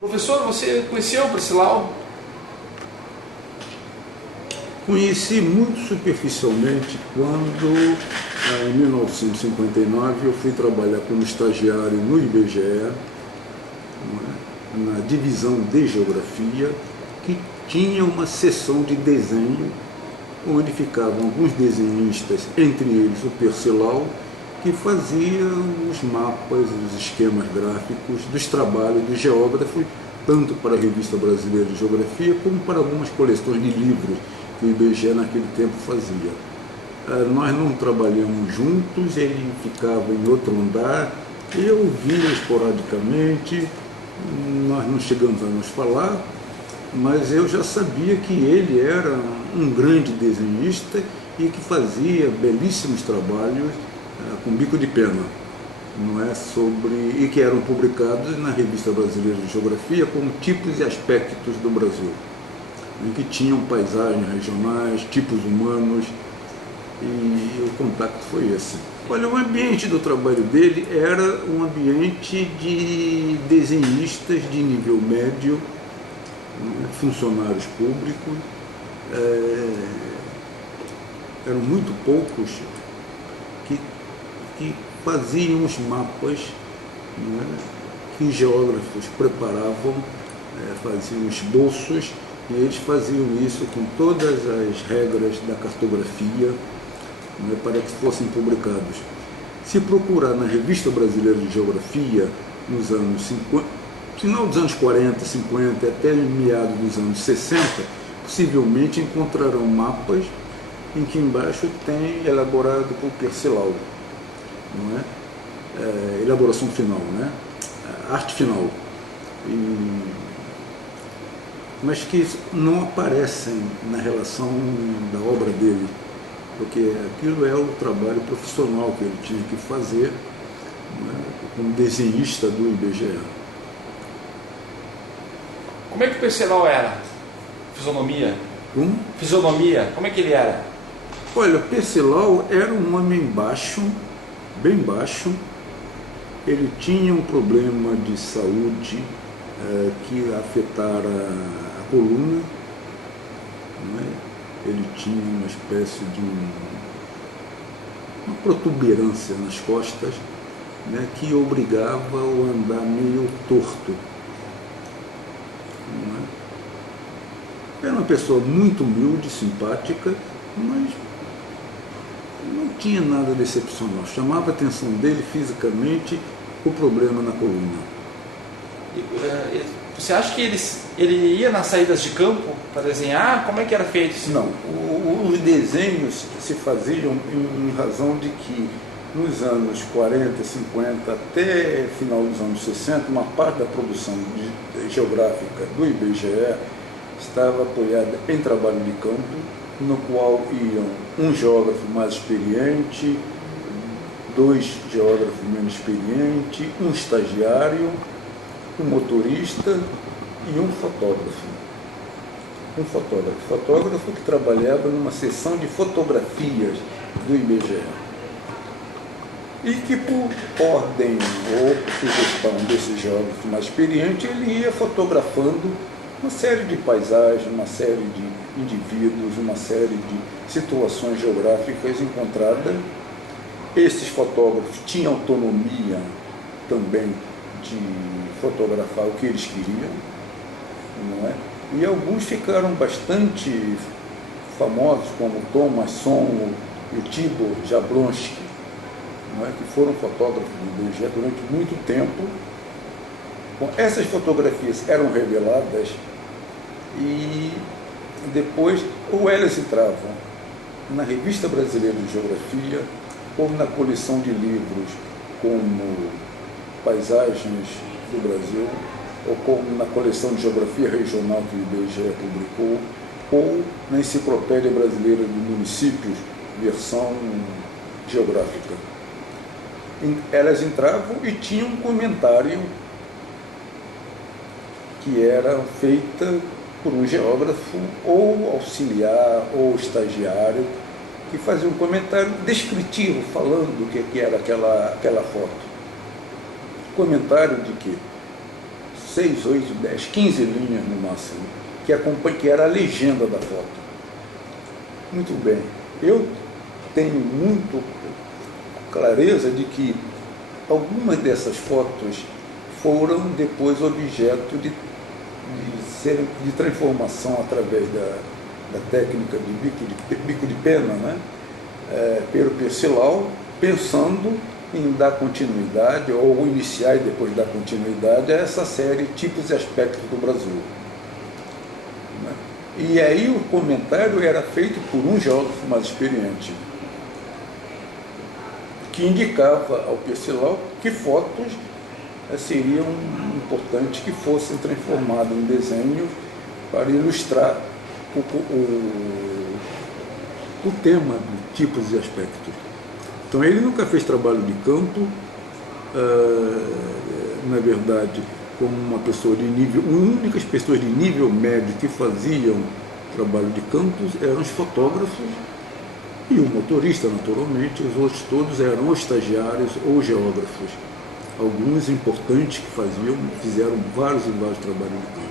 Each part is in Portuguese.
Professor, você conheceu o Priscilau? Conheci muito superficialmente quando, em 1959, eu fui trabalhar como estagiário no IBGE, na divisão de Geografia, que tinha uma seção de desenho, onde ficavam alguns desenhistas, entre eles o Priscilau, que fazia os mapas, os esquemas gráficos dos trabalhos dos geógrafos, tanto para a Revista Brasileira de Geografia, como para algumas coleções de livros que o IBGE naquele tempo fazia. Nós não trabalhamos juntos, ele ficava em outro andar, eu via esporadicamente, nós não chegamos a nos falar, mas eu já sabia que ele era um grande desenhista e que fazia belíssimos trabalhos com bico de pena, não é, e que eram publicados na Revista Brasileira de Geografia como tipos e aspectos do Brasil, em que tinham paisagens regionais, tipos humanos, e o contato foi esse. Olha, o ambiente do trabalho dele era um ambiente de desenhistas de nível médio, né, funcionários públicos, eram muito poucos que faziam os mapas, né, que os geógrafos preparavam, faziam esboços, e eles faziam isso com todas as regras da cartografia, né, para que fossem publicados. Se procurar na Revista Brasileira de Geografia, nos anos 50, final dos anos 40, 50, até meados dos anos 60, possivelmente encontrarão mapas em que embaixo tem elaborado por Priscilau, não é? Elaboração final, né? Arte final. Mas que não aparecem na relação da obra dele, porque aquilo é o trabalho profissional que ele tinha que fazer, né, como desenhista do IBGE. Como é que o Priscilau era? Fisionomia? Fisionomia, como é que ele era? Olha, Priscilau era um homem baixo, bem baixo. Ele tinha um problema de saúde que afetara a coluna, né? Ele tinha uma espécie de uma protuberância nas costas, né, que obrigava a andar meio torto. Era uma pessoa muito humilde, simpática, mas não tinha nada de excepcional. Chamava a atenção dele fisicamente o problema na coluna. Você acha que ele ia nas saídas de campo para desenhar? Como é que era feito isso? Não, os desenhos se faziam em razão de que nos anos 40, 50, até final dos anos 60, uma parte da produção geográfica do IBGE estava apoiada em trabalho de campo, no qual iam um geógrafo mais experiente, dois geógrafos menos experientes, um estagiário, um motorista e um fotógrafo. Fotógrafo que trabalhava numa seção de fotografias do IBGE. E que, por ordem ou sugestão desse geógrafo mais experiente, ele ia fotografando uma série de paisagens, uma série de indivíduos, uma série de situações geográficas encontradas. Esses fotógrafos tinham autonomia também de fotografar o que eles queriam, não é? E alguns ficaram bastante famosos, como Thomas Son e o Tibor Jablonski, não é? Que foram fotógrafos do IBGE durante muito tempo. Bom, essas fotografias eram reveladas e depois ou elas entravam na Revista Brasileira de Geografia ou na coleção de livros como Paisagens do Brasil, ou como na coleção de Geografia Regional que o IBGE publicou, ou na Enciclopédia Brasileira de Municípios, versão geográfica. Elas entravam e tinham um comentário que era feita por um geógrafo ou auxiliar ou estagiário, que fazia um comentário descritivo, falando do que era aquela foto. Comentário de que 6, 8, 10, 15 linhas no máximo, que era a legenda da foto. Muito bem. Eu tenho muito clareza de que algumas dessas fotos foram depois objeto de transformação através da técnica de bico de pena, né? Pelo Percival, pensando em dar continuidade, ou iniciar e depois dar continuidade a essa série Tipos e Aspectos do Brasil. Né? E aí o comentário era feito por um geógrafo mais experiente, que indicava ao Percival que fotos seriam importantes que fossem transformadas em desenhos para ilustrar o tema de tipos e aspectos. Então ele nunca fez trabalho de campo, na verdade, como uma pessoa de nível, as únicas pessoas de nível médio que faziam trabalho de campo eram os fotógrafos e o motorista, naturalmente. Os outros todos eram estagiários ou geógrafos. Alguns importantes que fizeram vários e vários trabalhos de campo.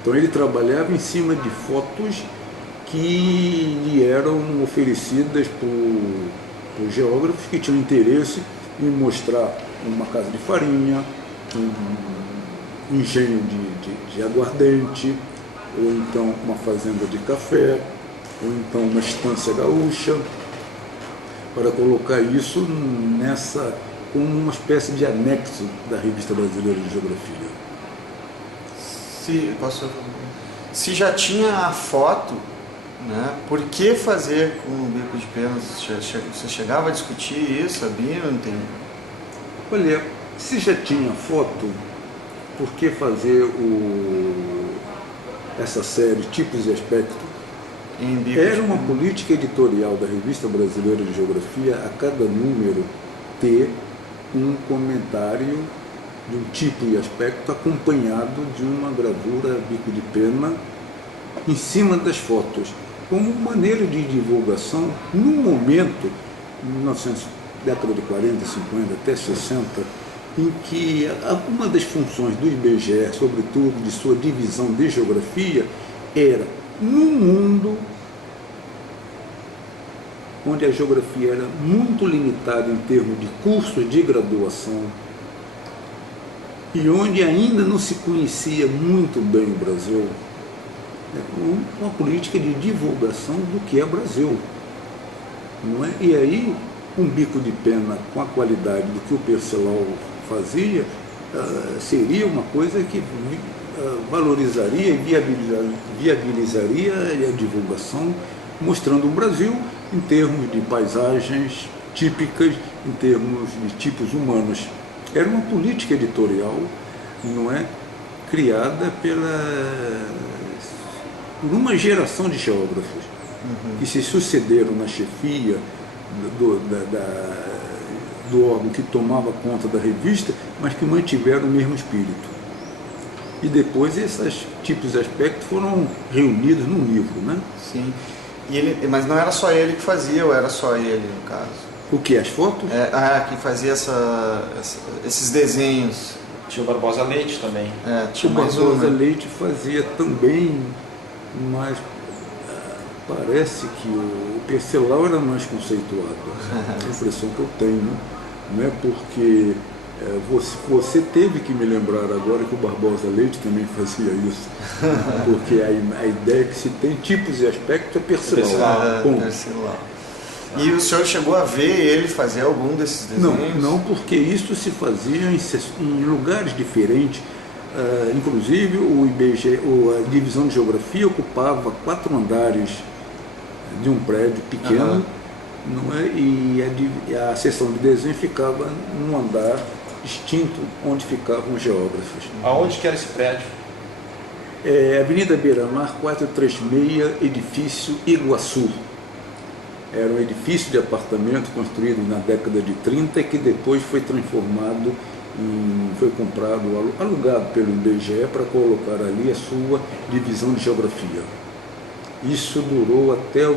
Então ele trabalhava em cima de fotos que lhe eram oferecidas por geógrafos que tinham interesse em mostrar uma casa de farinha, um engenho de aguardente, ou então uma fazenda de café, ou então uma estância gaúcha, para colocar isso como uma espécie de anexo da Revista Brasileira de Geografia. Se já tinha a foto, né, por que fazer com o bico de pena? Você chegava a discutir isso, sabia? Não tem... Olha, se já tinha foto, por que fazer essa série Tipos e Aspectos? Era uma política editorial da Revista Brasileira de Geografia a cada número ter um comentário de um tipo e aspecto acompanhado de uma gravura bico de pena em cima das fotos, como maneira de divulgação num momento, 1900, década de 40, 50 até 60, em que uma das funções do IBGE, sobretudo de sua divisão de geografia, era num mundo onde a geografia era muito limitada em termos de cursos de graduação e onde ainda não se conhecia muito bem o Brasil, uma política de divulgação do que é Brasil. Não é? E aí, um bico de pena com a qualidade do que o Percival fazia, seria uma coisa que valorizaria e viabilizaria a divulgação, mostrando o Brasil em termos de paisagens típicas, em termos de tipos humanos. Era uma política editorial, não é, criada por uma geração de geógrafos que se sucederam na chefia do órgão que tomava conta da revista, mas que mantiveram o mesmo espírito. E depois esses tipos de aspectos foram reunidos num livro, né? Sim. Mas não era só ele que fazia, ou era só ele, no caso? O que? As fotos? Que fazia esses desenhos. Tinha o Barbosa Leite também. O Barbosa Leite fazia também, mas parece que o Percival era mais conceituado. É a impressão que eu tenho, não é? Porque você teve que me lembrar agora que o Barbosa Leite também fazia isso, porque a ideia que se tem tipos e aspectos é Percival. E o senhor chegou a ver ele fazer algum desses desenhos? Não, porque isso se fazia em lugares diferentes. Inclusive o IBGE, a divisão de geografia ocupava 4 andares de um prédio pequeno, não é? E a seção de desenho ficava num andar distinto, onde ficavam os geógrafos. Aonde que era esse prédio? Avenida Beira-Mar, 436, edifício Iguaçu. Era um edifício de apartamento construído na década de 30 e que depois foi transformado, foi comprado, alugado pelo IBGE para colocar ali a sua divisão de geografia. Isso durou até o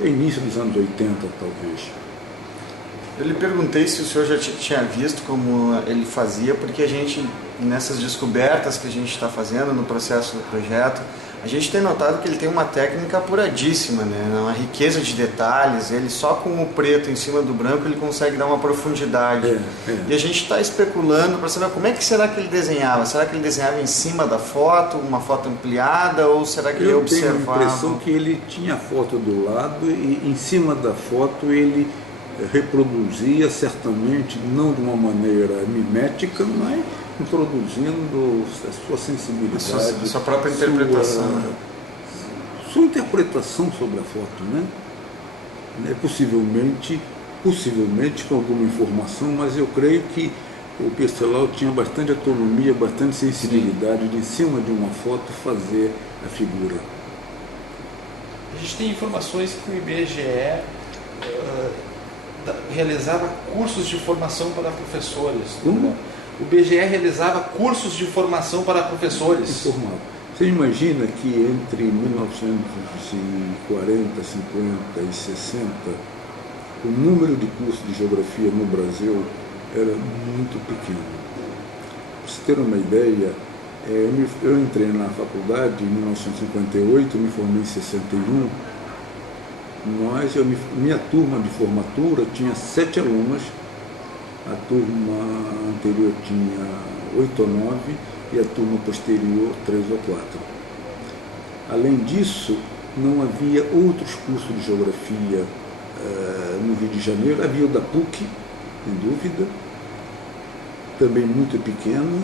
início dos anos 80, talvez. Eu lhe perguntei se o senhor já tinha visto como ele fazia, porque a gente nessas descobertas que a gente está fazendo no processo do projeto, a gente tem notado que ele tem uma técnica apuradíssima, né? Uma riqueza de detalhes. Ele só com o preto em cima do branco ele consegue dar uma profundidade. E a gente está especulando para saber como é que será que ele desenhava. Será que ele desenhava em cima da foto, uma foto ampliada, ou será que ele observava? Eu tenho a impressão que ele tinha a foto do lado e em cima da foto ele reproduzia, certamente não de uma maneira mimética, mas introduzindo a sua sensibilidade, a sua própria interpretação. Sua interpretação sobre a foto, né? Possivelmente com alguma informação, mas eu creio que o Perceval tinha bastante autonomia, bastante sensibilidade de, em cima de uma foto, fazer a figura. A gente tem informações que o IBGE realizava cursos de formação para professores. Como? O IBGE realizava cursos de formação para professores. Informado. Você imagina que entre 1940, 50 e 60, o número de cursos de geografia no Brasil era muito pequeno. Para você ter uma ideia, eu entrei na faculdade em 1958, me formei em 61. Minha turma de formatura tinha 7 alunos, a turma anterior tinha 8 ou 9 e a turma posterior 3 ou 4. Além disso, não havia outros cursos de geografia no Rio de Janeiro. Havia o da PUC, sem dúvida, também muito pequeno.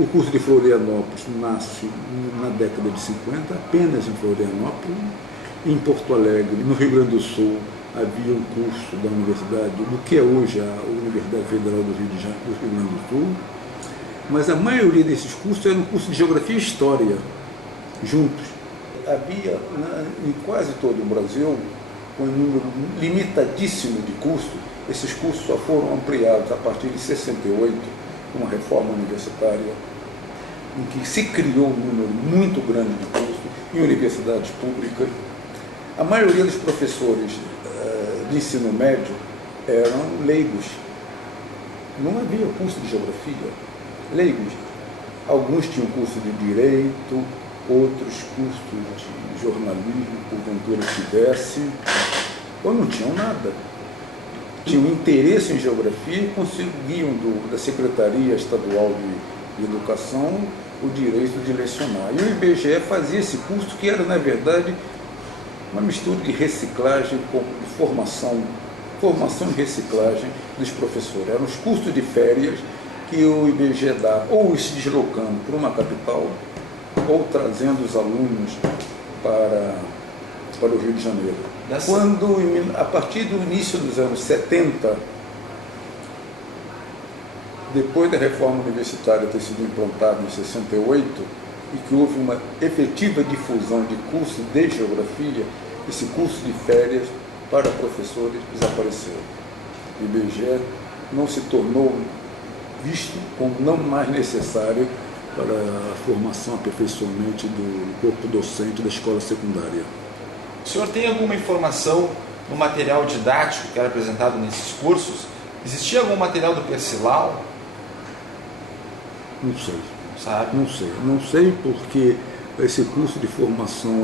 O curso de Florianópolis nasce na década de 50, apenas em Florianópolis. Em Porto Alegre, no Rio Grande do Sul, havia um curso da universidade, do que é hoje a Universidade Federal do Rio Grande do Sul, mas a maioria desses cursos eram cursos de Geografia e História, juntos. Havia, em quase todo o Brasil, um número limitadíssimo de cursos. Esses cursos só foram ampliados a partir de 68, com uma reforma universitária, em que se criou um número muito grande de cursos em universidades públicas. A maioria dos professores de ensino médio eram leigos. Não havia curso de geografia. Leigos. Alguns tinham curso de direito, outros cursos de jornalismo, porventura tivesse, ou não tinham nada. Tinham interesse em geografia e conseguiam da Secretaria Estadual de Educação o direito de lecionar. E o IBGE fazia esse curso que era, na verdade, uma mistura de reciclagem com formação e reciclagem dos professores. Eram os cursos de férias que o IBGE dá, ou se deslocando para uma capital, ou trazendo os alunos para o Rio de Janeiro. A partir do início dos anos 70, depois da reforma universitária ter sido implantada em 68, e que houve uma efetiva difusão de cursos de geografia, esse curso de férias para professores desapareceu. O IBGE não se tornou visto como não mais necessário para a formação, aperfeiçoamento do corpo docente da escola secundária. O senhor tem alguma informação no material didático que era apresentado nesses cursos? Existia algum material do Percival? Não sei. Sabe? Não sei porque esse curso de formação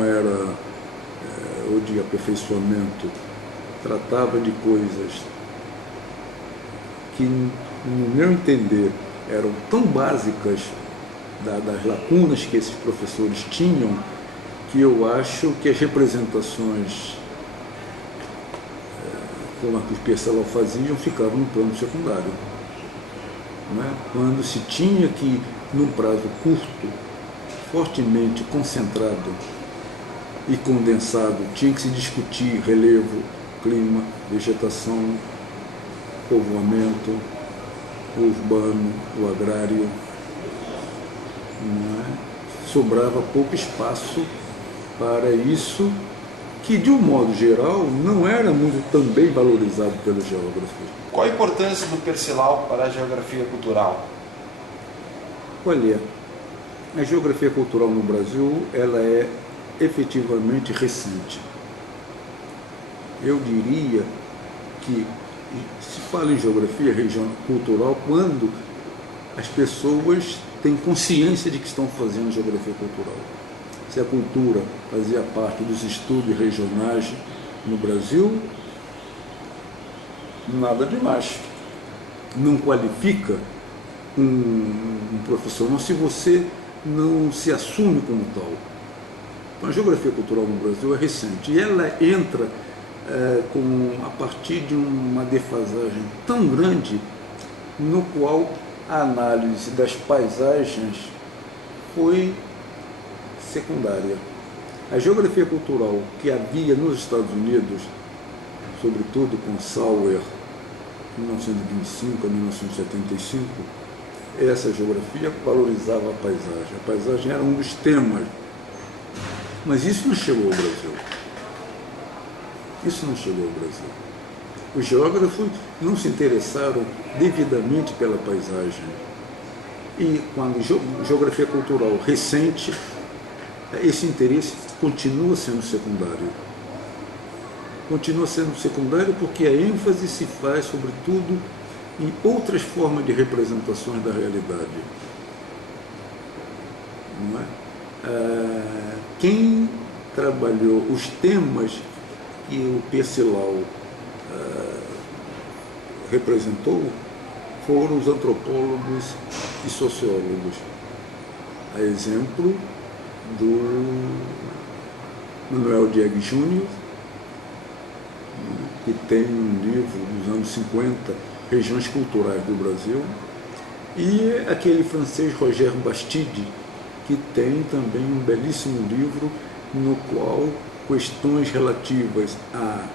ou de aperfeiçoamento, tratava de coisas que, no meu entender, eram tão básicas das lacunas que esses professores tinham, que eu acho que as representações como a que os Percival faziam ficavam no plano secundário. Não é? Quando se tinha que, num prazo curto, fortemente concentrado e condensado, tinha que se discutir relevo, clima, vegetação, povoamento, o urbano, o agrário, não é? Sobrava pouco espaço para isso, que de um modo geral não era muito também valorizado pelos geógrafos. Qual a importância do Percival para a geografia cultural? Olha, a geografia cultural no Brasil, ela é efetivamente recente. Eu diria que se fala em geografia regional cultural quando as pessoas têm consciência de que estão fazendo geografia cultural. Se a cultura fazia parte dos estudos regionais no Brasil, nada demais. Não qualifica um profissional se você não se assume como tal. Então, a geografia cultural no Brasil é recente e ela entra a partir de uma defasagem tão grande no qual a análise das paisagens foi secundária. A geografia cultural que havia nos Estados Unidos, sobretudo com Sauer, 1925 a 1975, essa geografia valorizava a paisagem. A paisagem era um dos temas. Mas isso não chegou ao Brasil. Isso não chegou ao Brasil. Os geógrafos não se interessaram devidamente pela paisagem. E quando a geografia cultural recente, esse interesse continua sendo secundário. Continua sendo secundário porque a ênfase se faz, sobretudo, em outras formas de representações da realidade. Não é? Quem trabalhou os temas que o Percival representou foram os antropólogos e sociólogos. A exemplo do Manuel Diegues Júnior, que tem um livro dos anos 50, Regiões Culturais do Brasil, e aquele francês Roger Bastide, que tem também um belíssimo livro no qual questões relativas a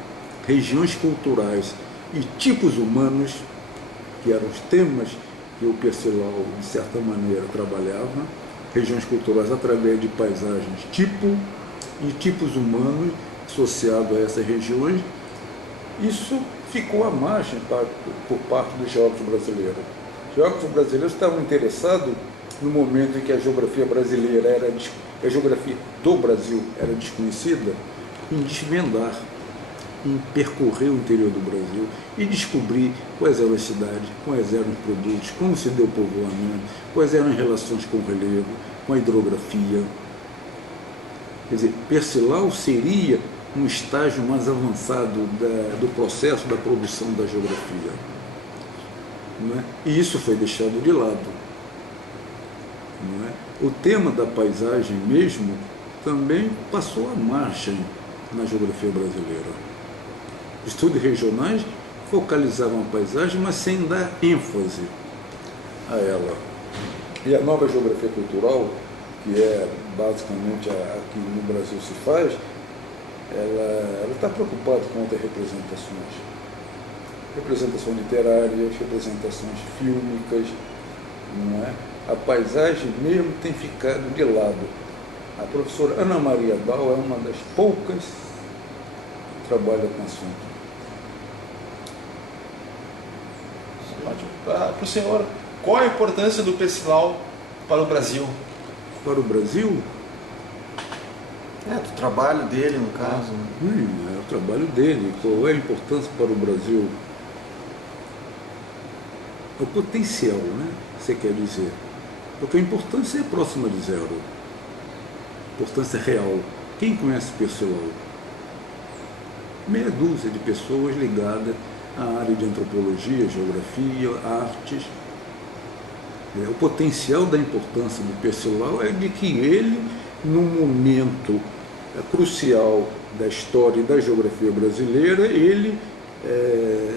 regiões culturais e tipos humanos, que eram os temas que o Percival, de certa maneira, trabalhava, regiões culturais através de paisagens, tipo e tipos humanos associados a essas regiões. Isso ficou à margem por parte dos geógrafos brasileiros. Os geógrafos brasileiros estavam interessados no momento em que a geografia brasileira a geografia do Brasil era desconhecida, em desvendar, em percorrer o interior do Brasil e descobrir quais eram as cidades, quais eram os produtos, como se deu o povoamento, quais eram as relações com o relevo, com a hidrografia. Quer dizer, Percival seria um estágio mais avançado do processo da produção da geografia. Não é? E isso foi deixado de lado. Não é? O tema da paisagem mesmo também passou à margem na geografia brasileira. Estudos regionais focalizavam a paisagem, mas sem dar ênfase a ela. E a nova geografia cultural, que é basicamente a que no Brasil se faz, ela está preocupada com outras representações. Representações literárias, representações fílmicas, não é? A paisagem mesmo tem ficado de lado. A professora Ana Maria Dal é uma das poucas que trabalha com o assunto. Para o senhor, qual a importância do Percival para o Brasil? Para o Brasil? Do trabalho dele, no caso. É o trabalho dele. Qual é a importância para o Brasil? O potencial, né? Você quer dizer. Porque a importância é próxima de zero. Importância real. Quem conhece Percival? Meia dúzia de pessoas ligadas à área de antropologia, geografia, artes. O potencial da importância do Percival é de que ele, num momento crucial da história e da geografia brasileira, ele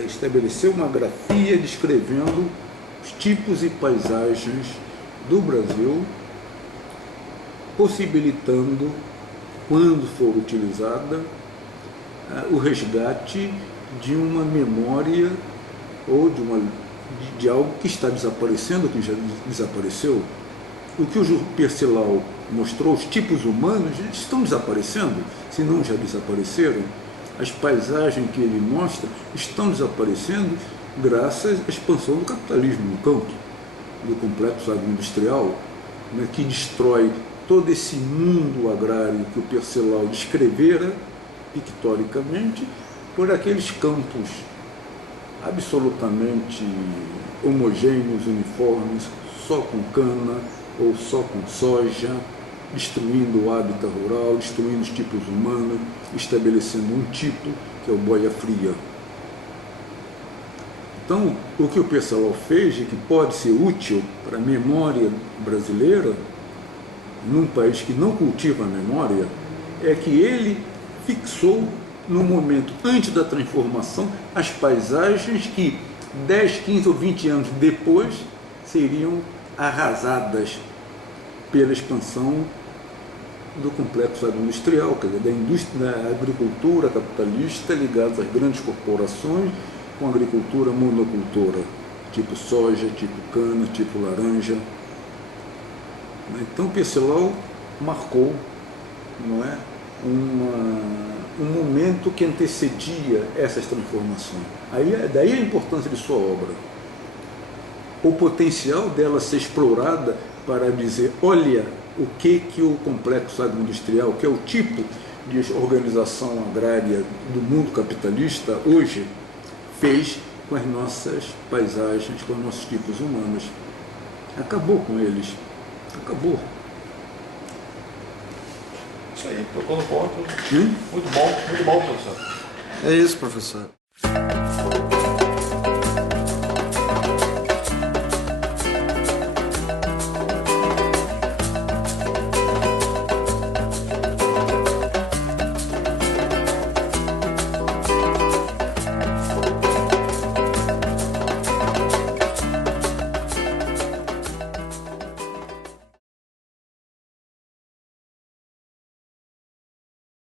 estabeleceu uma grafia descrevendo os tipos e paisagens do Brasil, possibilitando, quando for utilizada, o resgate de uma memória ou de algo que está desaparecendo, que já desapareceu. O que o Percival mostrou, os tipos humanos, eles estão desaparecendo, se não já desapareceram. As paisagens que ele mostra estão desaparecendo graças à expansão do capitalismo no campo, do complexo agroindustrial, né, que destrói todo esse mundo agrário que o Percival descrevera pictoricamente por aqueles campos absolutamente homogêneos, uniformes, só com cana, ou só com soja, destruindo o hábitat rural, destruindo os tipos humanos, estabelecendo um tipo, que é o boia fria. Então, o que o Pessalao fez e que pode ser útil para a memória brasileira, num país que não cultiva a memória, é que ele fixou, no momento antes da transformação, as paisagens que 10, 15 ou 20 anos depois seriam arrasadas pela expansão do complexo agroindustrial, quer dizer, da indústria, da agricultura capitalista ligada às grandes corporações, com agricultura monocultora, tipo soja, tipo cana, tipo laranja. Então Pessalao marcou, não é, um momento que antecedia essas transformações. Daí a importância de sua obra. O potencial dela ser explorada para dizer, olha o que o complexo agroindustrial, que é o tipo de organização agrária do mundo capitalista hoje, fez com as nossas paisagens, com os nossos tipos humanos. Acabou com eles. Acabou. Isso aí, tocou no ponto. Muito bom, professor. É isso, professor.